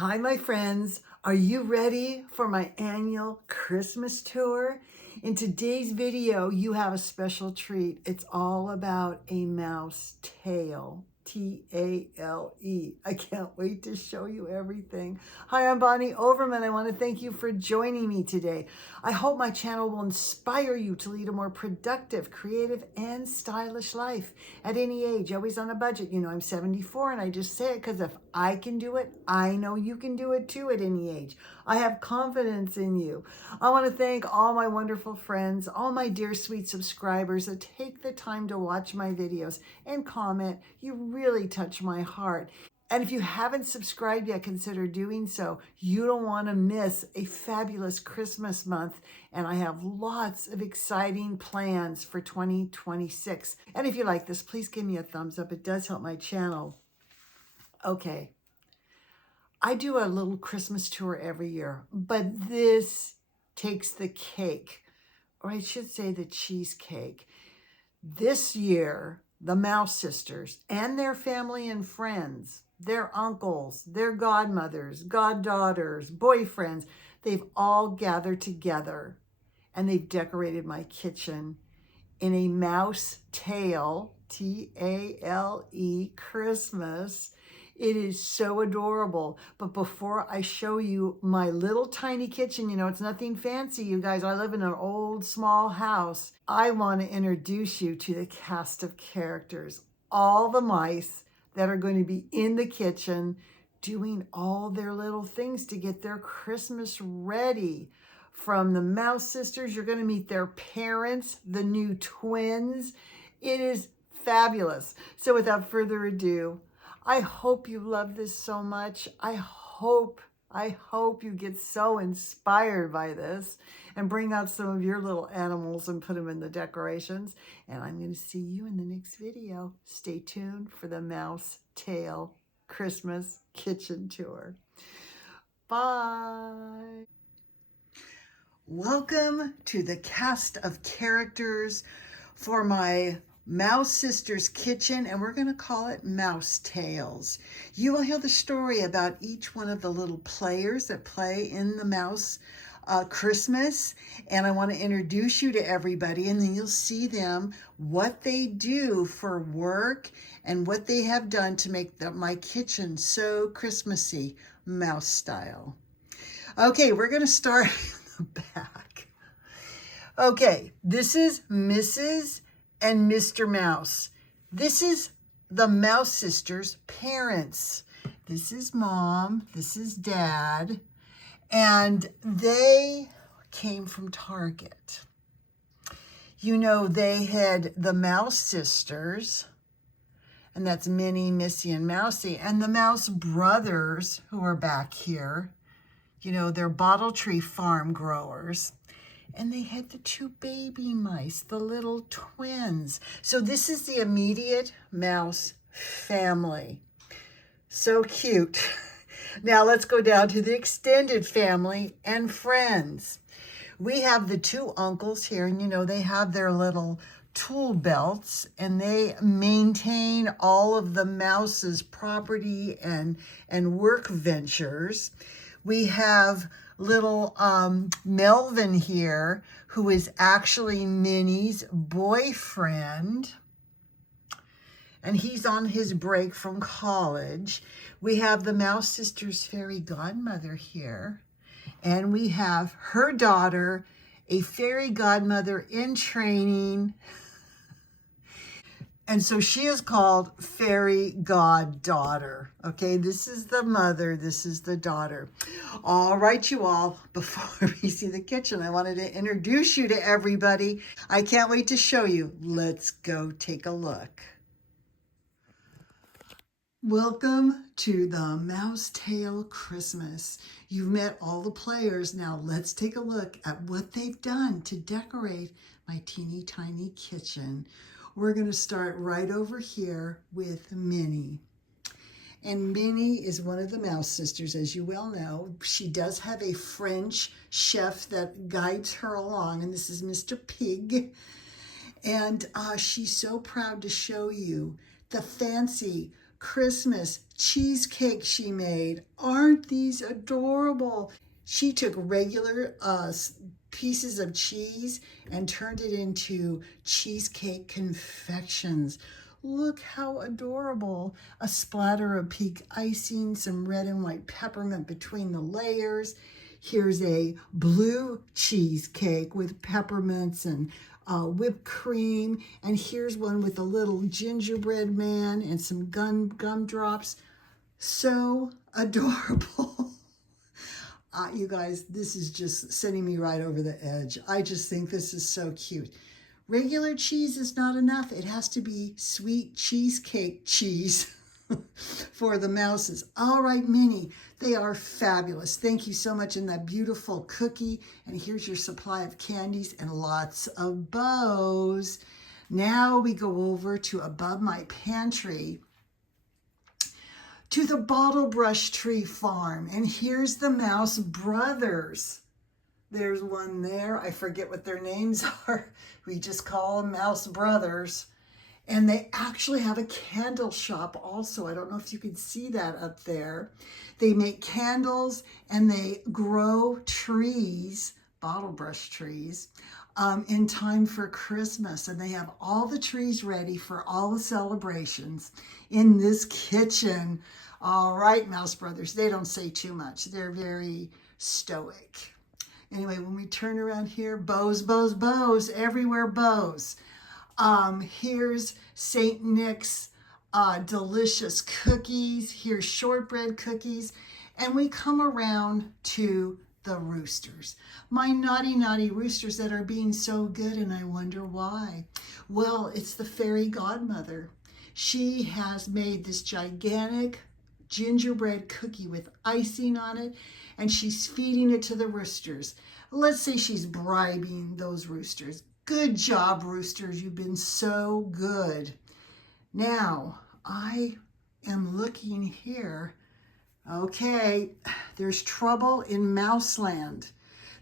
Hi, my friends. Are you ready for my annual Christmas tour? In today's video, you have a special treat. It's all about a mouse tail. T-A-L-E. I can't wait to show you everything. Hi, I'm Bonnie Overman. I want to thank you for joining me today. I hope my channel will inspire you to lead a more productive, creative, and stylish life at any age, always on a budget. You know, I'm 74 and I just say it because if I can do it, I know you can do it too at any age. I have confidence in you. I want to thank all my wonderful friends, all my dear sweet subscribers that take the time to watch my videos and comment. You really touch my heart. And if you haven't subscribed yet, consider doing so. You don't want to miss a fabulous Christmas month. And I have lots of exciting plans for 2026. And if you like this, please give me a thumbs up. It does help my channel. Okay. I do a little Christmas tour every year, but this takes the cake, or I should say the cheesecake. This year, the Mouse Sisters and their family and friends, their uncles, their godmothers, goddaughters, boyfriends, they've all gathered together and they've decorated my kitchen in a mouse tail, T-A-L-E, Christmas. It is so adorable. But before I show you my little tiny kitchen, you know, it's nothing fancy, you guys. I live in an old, small house. I want to introduce you to the cast of characters, all the mice that are going to be in the kitchen doing all their little things to get their Christmas ready. From the Mouse Sisters, you're going to meet their parents, the new twins. It is fabulous. So without further ado, I hope you love this so much. I hope you get so inspired by this and bring out some of your little animals and put them in the decorations. And I'm going to see you in the next video. Stay tuned for the Mouse Tail Christmas Kitchen Tour. Bye. Welcome to the cast of characters for my Mouse Sisters Kitchen, and we're going to call it Mouse Tales. You will hear the story about each one of the little players that play in the Mouse Christmas, and I want to introduce you to everybody, and then you'll see them, what they do for work, and what they have done to make my kitchen so Christmassy, mouse style. Okay, we're going to start in the back. Okay, this is Mrs. and Mr. Mouse. This is the Mouse Sisters' parents. This is Mom, this is Dad, and they came from Target. You know, they had the Mouse Sisters, and that's Minnie, Missy, and Mousie, and the Mouse Brothers, who are back here. You know, they're Bottle Tree Farm growers. And they had the two baby mice, the little twins. So this is the immediate mouse family. So cute. Now let's go down to the extended family and friends. We have the two uncles here, and you know, they have their little tool belts, and they maintain all of the mouse's property and work ventures. We have little Melvin here, who is actually Minnie's boyfriend, and he's on his break from college. We have the Mouse Sisters' fairy godmother here, and we have her daughter, a fairy godmother in training. And so she is called Fairy Goddaughter. Okay, this is the mother, this is the daughter. All right, you all, before we see the kitchen, I wanted to introduce you to everybody. I can't wait to show you. Let's go take a look. Welcome to the Mouse Tail Christmas. You've met all the players. Now let's take a look at what they've done to decorate my teeny tiny kitchen. We're going to start right over here with Minnie. And Minnie is one of the Mouse Sisters, as you well know. She does have a French chef that guides her along, and this is Mr. Pig. And she's so proud to show you the fancy Christmas cheesecake she made. Aren't these adorable? She took regular pieces of cheese and turned it into cheesecake confections. Look how adorable. A splatter of pink icing, some red and white peppermint between the layers. Here's a blue cheesecake with peppermints and whipped cream. And here's one with a little gingerbread man and some gumdrops. So adorable. You guys, this is just sending me right over the edge. I just think this is so cute. Regular cheese is not enough. It has to be sweet cheesecake cheese for the mouses. All right, Minnie, they are fabulous. Thank you so much. And that beautiful cookie. And here's your supply of candies and lots of bows. Now we go over to above my pantry to the Bottle Brush Tree Farm. And here's the Mouse Brothers. There's one there. I forget what their names are. We just call them Mouse Brothers. And they actually have a candle shop also. I don't know if you can see that up there. They make candles and they grow trees, bottle brush trees, in time for Christmas. And they have all the trees ready for all the celebrations in this kitchen. All right, Mouse Brothers, they don't say too much. They're very stoic. Anyway, when we turn around here, bows, bows, bows, everywhere bows. Here's St. Nick's delicious cookies. Here's shortbread cookies. And we come around to the roosters. My naughty, naughty roosters that are being so good, and I wonder why. Well, it's the fairy godmother. She has made this gigantic gingerbread cookie with icing on it, and she's feeding it to the roosters. Let's say she's bribing those roosters. Good job, roosters. You've been so good. Now, I am looking here. Okay, there's trouble in Mouseland.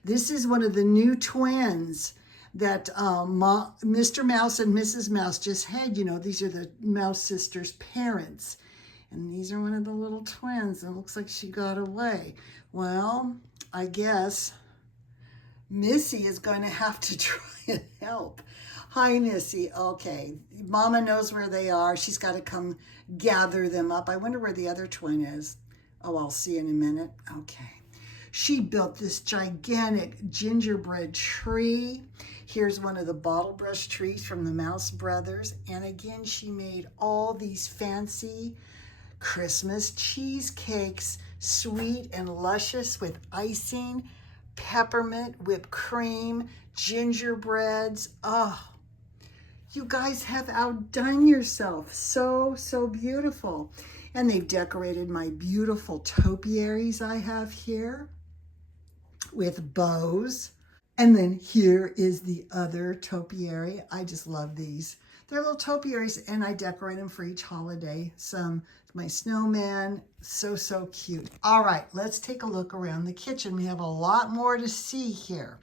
This is one of the new twins that Mr. Mouse and Mrs. Mouse just had. You know, these are the Mouse sisters' parents. And these are one of the little twins. It looks like she got away. Well, I guess Missy is going to have to try and help. Hi, Missy. Okay, Mama knows where they are. She's got to come gather them up. I wonder where the other twin is. Oh, I'll see in a minute. Okay. She built this gigantic gingerbread tree. Here's one of the bottle brush trees from the Mouse Brothers. And again, she made all these fancy Christmas cheesecakes, sweet and luscious with icing, peppermint, whipped cream, gingerbreads. Oh, you guys have outdone yourself. So, so beautiful. And they've decorated my beautiful topiaries I have here with bows. And then here is the other topiary. I just love these. They're little topiaries, and I decorate them for each holiday. Some, my snowman, so, so cute. All right, let's take a look around the kitchen. We have a lot more to see here.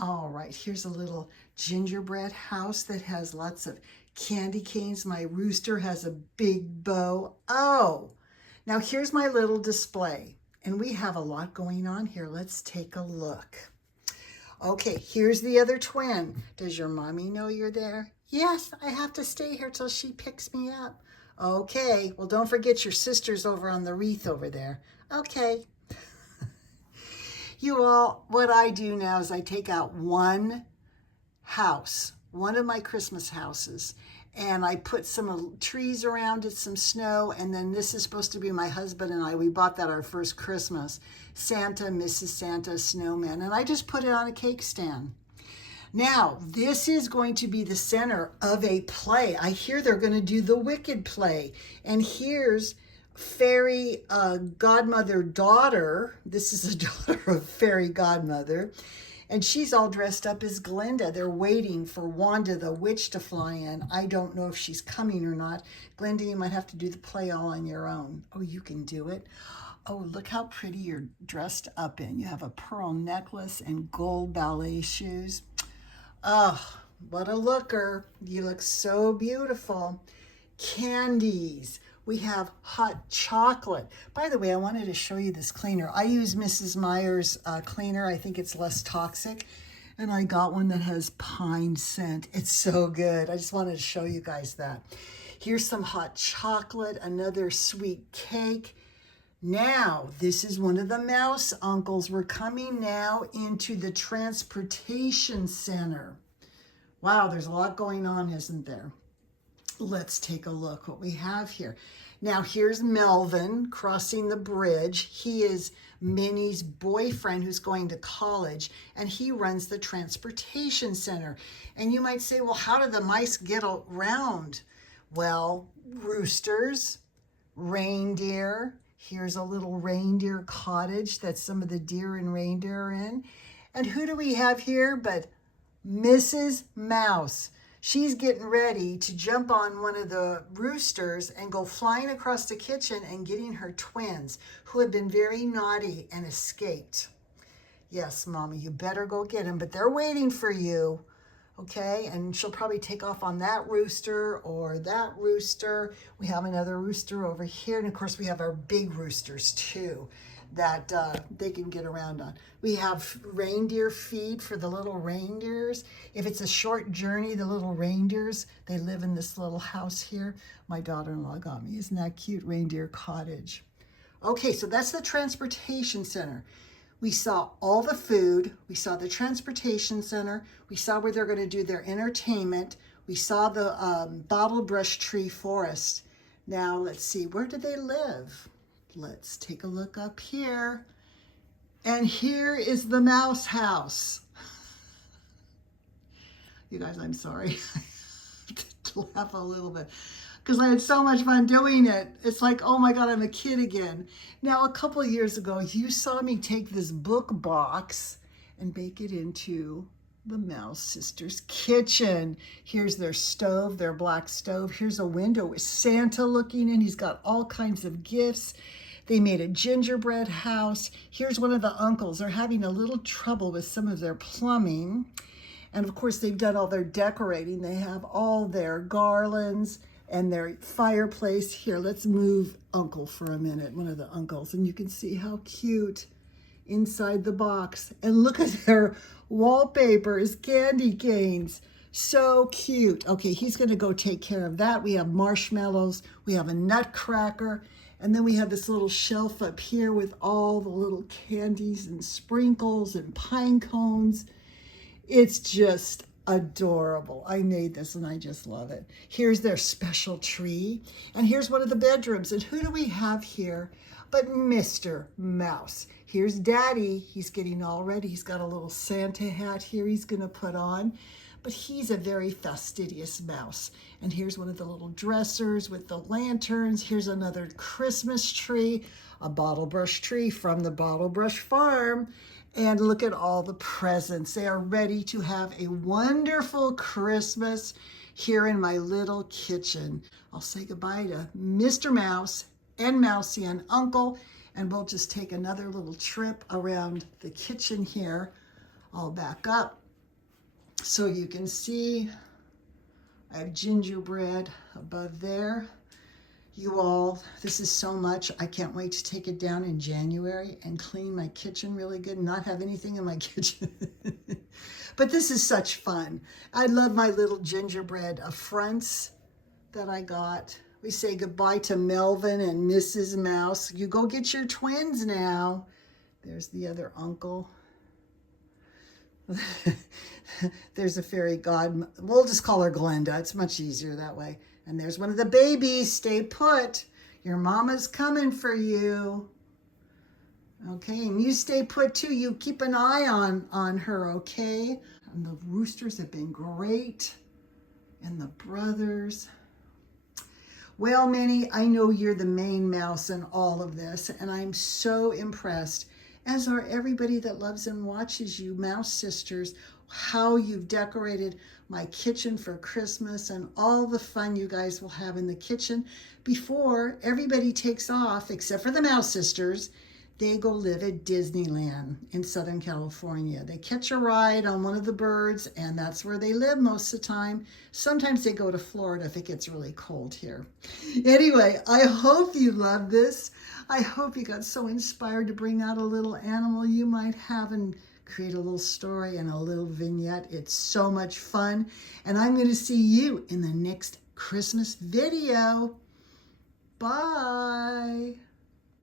All right, here's a little gingerbread house that has lots of candy canes. My rooster has a big bow. Oh, now here's my little display. And we have a lot going on here. Let's take a look. Okay, here's the other twin. Does your mommy know you're there? Yes, I have to stay here till she picks me up. Okay, well, don't forget your sister's over on the wreath over there. Okay. You all, what I do now is I take out one house, one of my Christmas houses, and I put some trees around it, some snow, and then this is supposed to be my husband and I. We bought that our first Christmas. Santa, Mrs. Santa, Snowman, and I just put it on a cake stand. Now, this is going to be the center of a play. I hear they're going to do the Wicked play. And here's fairy godmother daughter. This is a daughter of fairy godmother. And she's all dressed up as Glinda. They're waiting for Wanda the witch to fly in. I don't know if she's coming or not. Glinda, you might have to do the play all on your own. Oh, you can do it. Oh, look how pretty you're dressed up in. You have a pearl necklace and gold ballet shoes. Oh, what a looker. You look so beautiful. Candies. We have hot chocolate. By the way, I wanted to show you this cleaner. I use Mrs. Meyer's cleaner. I think it's less toxic. And I got one that has pine scent. It's so good. I just wanted to show you guys that. Here's some hot chocolate, another sweet cake. Now, this is one of the mouse uncles. We're coming now into the transportation center. Wow, there's a lot going on, isn't there? Let's take a look what we have here. Now, here's Melvin crossing the bridge. He is Minnie's boyfriend who's going to college, and he runs the transportation center. And you might say, well, how do the mice get around? Well, roosters, reindeer. Here's a little reindeer cottage that some of the deer and reindeer are in. And who do we have here but Mrs. Mouse? She's getting ready to jump on one of the roosters and go flying across the kitchen and getting her twins who have been very naughty and escaped. Yes, Mommy, you better go get them, but they're waiting for you. Okay, and she'll probably take off on that rooster or that rooster. We have another rooster over here. And of course, we have our big roosters too that they can get around on. We have reindeer feed for the little reindeers. If it's a short journey, the little reindeers, they live in this little house here. My daughter-in-law got me. Isn't that cute? Reindeer cottage. Okay, so that's the transportation center. We saw all the food, we saw the transportation center, we saw where they're going to do their entertainment, we saw the bottle brush tree forest. Now let's see, where do they live? Let's take a look up here. And here is the mouse house. You guys, I'm sorry. I have to laugh a little bit because I had so much fun doing it. It's like, oh my God, I'm a kid again. Now, a couple of years ago, you saw me take this book box and bake it into the Mouse Sisters kitchen. Here's their stove, their black stove. Here's a window with Santa looking in. He's got all kinds of gifts. They made a gingerbread house. Here's one of the uncles. They're having a little trouble with some of their plumbing. And of course, they've done all their decorating. They have all their garlands and their fireplace. Here, let's move Uncle for a minute, one of the uncles, and you can see how cute inside the box. And look at their wallpapers, candy canes. So cute. Okay, he's gonna go take care of that. We have marshmallows, we have a nutcracker, and then we have this little shelf up here with all the little candies and sprinkles and pine cones. It's just adorable. I made this and I just love it. Here's their special tree. And here's one of the bedrooms. And who do we have here but Mr. Mouse? Here's Daddy. He's getting all ready. He's got a little Santa hat here he's going to put on. But he's a very fastidious mouse. And here's one of the little dressers with the lanterns. Here's another Christmas tree, a bottle brush tree from the Bottle Brush Farm. And look at all the presents. They are ready to have a wonderful Christmas here in my little kitchen. I'll say goodbye to Mr. Mouse and Mousie and Uncle, and we'll just take another little trip around the kitchen here. I'll back up so you can see I have gingerbread above there. You all, this is so much. I can't wait to take it down in January and clean my kitchen really good and not have anything in my kitchen. But this is such fun. I love my little gingerbread fronts that I got. We say goodbye to Melvin and Mrs. Mouse. You go get your twins now. There's the other uncle. There's a fairy god. We'll just call her Glenda. It's much easier that way. And there's one of the babies. Stay put. Your mama's coming for you. Okay, and you stay put too. You keep an eye on her, okay? And the roosters have been great. And the brothers. Well, Minnie, I know you're the main mouse in all of this, and I'm so impressed, as are everybody that loves and watches you, Mouse Sisters, how you've decorated my kitchen for Christmas and all the fun you guys will have in the kitchen before everybody takes off, except for the Mouse Sisters. they go live at Disneyland in Southern California. They catch a ride on one of the birds, and that's where they live most of the time. Sometimes they go to Florida if it gets really cold here. Anyway, I hope you love this. I hope you got so inspired to bring out a little animal you might have and create a little story and a little vignette. It's so much fun. And I'm going to see you in the next Christmas video. Bye.